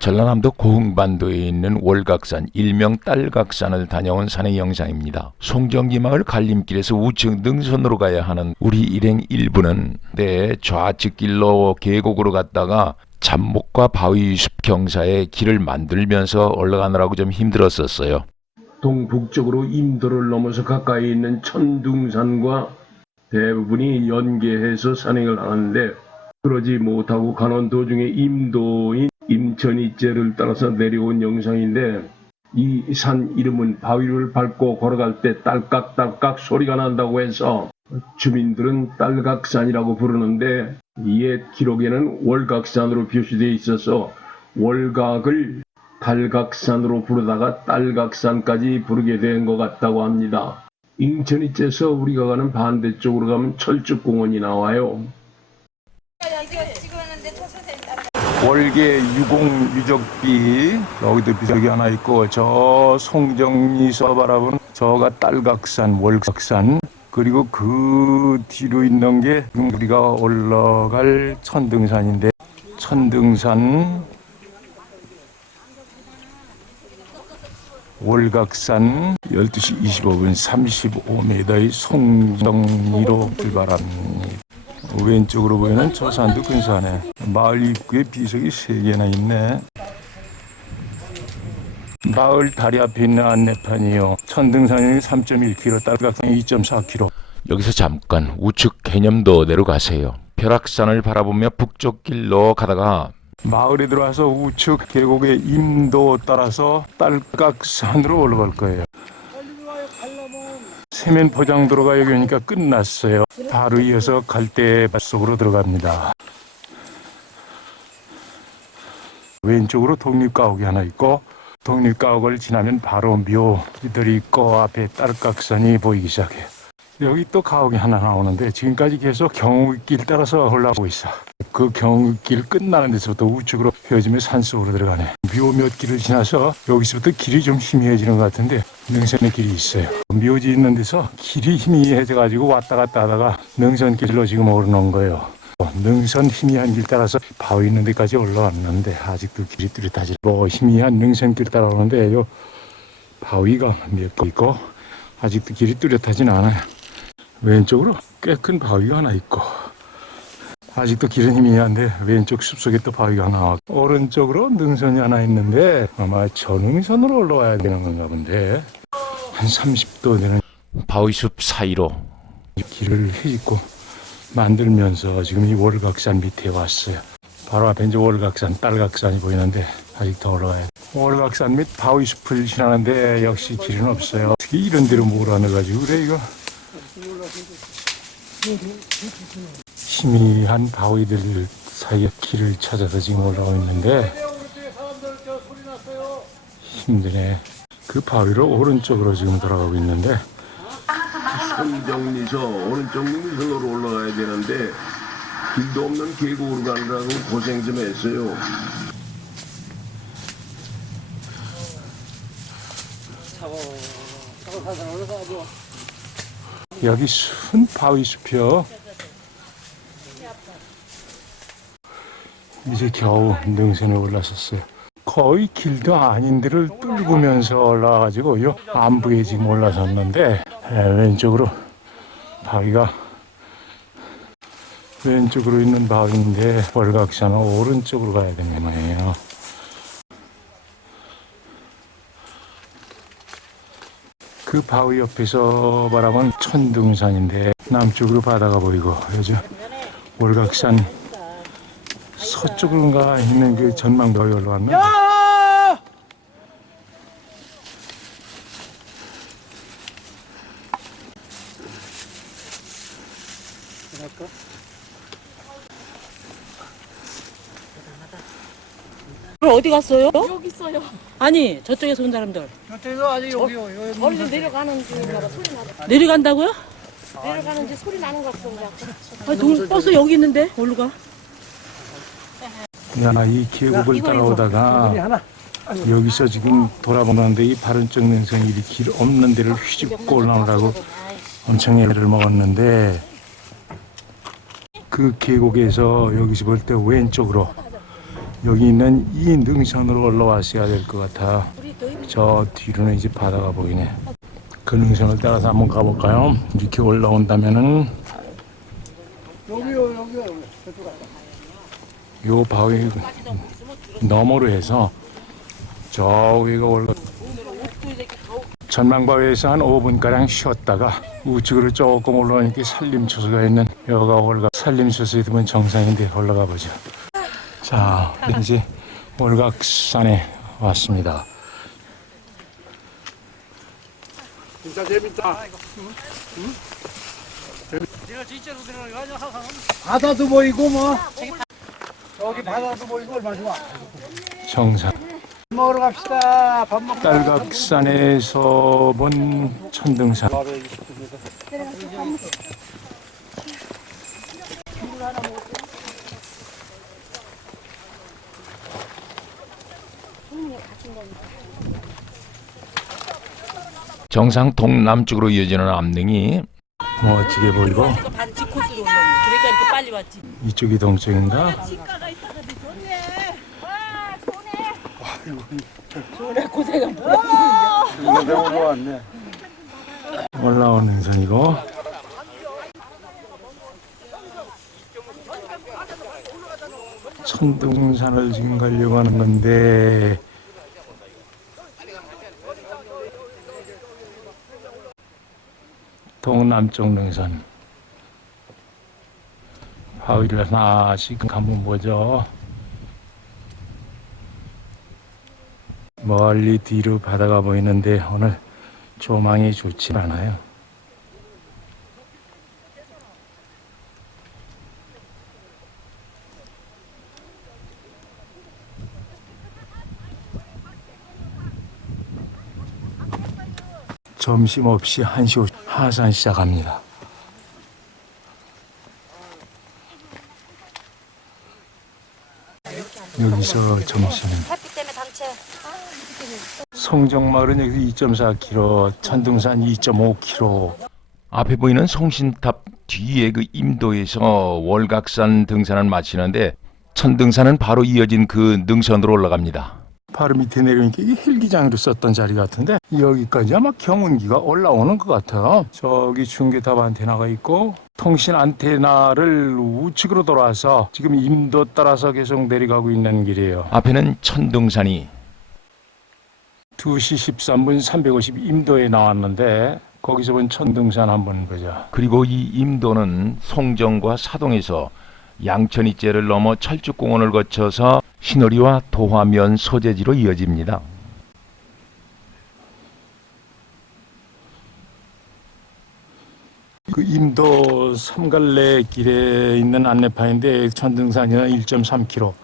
전라남도 고흥반도에 있는 월각산 일명 딸각산을 다녀온 산의 영상입니다. 송정기마을 갈림길에서 우측 능선으로 가야 하는 우리 일행 1부는 내 좌측 길로 계곡으로 갔다가 잡목과 바위 숲 경사에 길을 만들면서 올라가느라고 좀 힘들었었어요. 동북쪽으로 임도를 넘어서 가까이 있는 천둥산과 대부분이 연계해서 산행을 하는데 그러지 못하고 가는 도중에 임도인 임천이째를 따라서 내려온 영상인데 이 산 이름은 바위를 밟고 걸어갈 때 딸깍딸깍 소리가 난다고 해서 주민들은 딸각산이라고 부르는데 옛 기록에는 월각산으로 표시되어 있어서 월각을 달각산으로 부르다가 딸각산까지 부르게 된 것 같다고 합니다. 인천이 째서 우리가 가는 반대쪽으로 가면 철쭉공원이 나와요. 월계 유공 유적비 여기도 비석이 하나 있고 저 송정리서 바라보는 저가 딸각산 월각산. 그리고 그 뒤로 있는 게 우리가 올라갈 천등산인데 천등산. 월각산 12시 25분 35m의 송정리로 출발합니다. 왼쪽으로 보이는 저 산도 큰 산에 마을 입구에 비석이 세 개나 있네. 마을 다리 앞에 있는 안내판이요. 천등산이 3.1km, 딸각산이 2.4km. 여기서 잠깐 우측 개념도 내려가세요. 벼락산을 바라보며 북쪽 길로 가다가 마을에 들어와서 우측 계곡의 임도 따라서 딸각산으로 올라갈 거예요. 세면 포장도로가 여기 오니까 끝났어요. 바로 이어서 갈대밭 속으로 들어갑니다. 왼쪽으로 독립가옥이 하나 있고 독립가옥을 지나면 바로 묘들이 있고 앞에 딸깍산이 보이기 시작해요. 여기 또 가옥이 하나 나오는데 지금까지 계속 경우길 따라서 올라오고 있어. 그 경우길 끝나는 데서부터 우측으로 휘어지면 산속으로 들어가네. 묘몇 길을 지나서 여기서부터 길이 좀 희미해지는 것 같은데 능선의 길이 있어요. 묘지 있는 데서 길이 희미해져가지고 왔다 갔다 하다가 능선길로 지금 오르는 거예요. 능선 희미한 길 따라서 바위 있는 데까지 올라왔는데 아직도 길이 뚜렷하지. 뭐 희미한 능선길 따라오는데 요 바위가 몇 개 있고 아직도 길이 뚜렷하진 않아요. 왼쪽으로 꽤 큰 바위가 하나 있고 아직도 길은 희미한데 왼쪽 숲속에 또 바위가 하나 오른쪽으로 능선이 하나 있는데 아마 저 능선으로 올라와야 되는 건가 본데 한 30도 되는 바위숲 사이로. 길을 휘짓고 만들면서 지금 이 월각산 밑에 왔어요. 바로 앞에 이제 월각산 딸각산이 보이는데 아직 더 올라가야 돼. 월각산 밑 바위숲을 지나는데 역시 길은 없어요. 이런 데로 몰아넣어가지고 그래 이거 희미한 바위들 사이에 길을 찾아서 지금 올라오고 있는데 힘드네. 그 바위로 오른쪽으로 지금 돌아가고 있는데 손정리서 오른쪽 능선으로 올라가야 되는데 길도 없는 계곡으로 가느라고 고생 좀 했어요. 여기 순 바위 숲이요. 이제 겨우 능선에 올라섰어요. 거의 길도 아닌 데를 뚫으면서 올라와가지고 요 안부에 지금 올라섰는데 에, 왼쪽으로 바위가 왼쪽으로 있는 바위인데 월각산은 오른쪽으로 가야 되는 거예요. 그 바위 옆에서 바라본 천둥산인데 남쪽으로 바다가 보이고 요즘 월각산 서쪽으로가 있는 그 전망대에 올라왔는데 그럼 어디 갔어요? 여기 있어요. 아니 저쪽에서 온 사람들 저쪽에서 아직 여기요. 여기 멀리 내려가는 중인가 봐 소리 나 내려간다고요? 내려가는지 소리 나는 것 같던데 아, 동, 버스 여기 있는데 어디로 가? 야, 이 계곡을 따라오다가 여기서 지금 돌아보는데 이 바른쪽 능선이 이리 길 없는 데를 휘집고 올라오라고 엄청 애를 먹었는데 그 계곡에서 여기서 볼 때 왼쪽으로 여기 있는 이 능선으로 올라왔어야 될 것 같아. 저 뒤로는 이제 바다가 보이네. 그 능선을 따라서 한번 가볼까요? 이렇게 올라온다면은 여기요 여기요. 요 바위 너머로 해서 저 위가 올라 전망바위에서 한 5분가량 쉬었다가 우측으로 조금 올라오니까 산림초소가 있는 여가 올가 산림초소에 들면 정상인데 올라가 보죠. 자, 이제 월각산에 왔습니다. 진짜 재밌다. 내가 진짜로 들어가냐 항상. 바다도 보이고 뭐. 여기 바다도 보이고 얼마 좋아. 정상. 밥 먹으러 갑시다. 밥 먹고. 딸각산에서 본 천등산. 정상 동남쪽으로 이어지는 암릉이 멋지게 보이고. 이쪽이 동쪽인가? 올라오는 능선이고 천둥산을 지금 가려고 하는 건데 동남쪽 능선 바위를 하나씩 한번 보죠 멀리 뒤로 바다가 보이는데 오늘 조망이 좋지 않아요. 점심 없이 한시 오- 하산 시작합니다. 여기서 단체. 송정마을은 여기서 2.4km, 천둥산 2.5km, 앞에 보이는 송신탑 뒤에 그 임도에서 월각산 등산을 마치는데 천등산은 바로 이어진 그 능선으로 올라갑니다. 바로 밑에 내려오니까 이게 헬기장으로 썼던 자리 같은데 여기까지 아마 경운기가 올라오는 것 같아요. 저기 중계탑 안테나가 있고 통신 안테나를 우측으로 돌아서 지금 임도 따라서 계속 내려가고 있는 길이에요. 앞에는 천등산이 2시 13분 350 임도에 나왔는데 거기서 본 천등산 한번 보자. 그리고 이 임도는 송정과 사동에서 양천이제를 넘어 철쭉공원을 거쳐서 신호리와 도화면 소재지로 이어집니다. 그 임도 삼갈래 길에 있는 안내판인데 천등산이는 1.3km,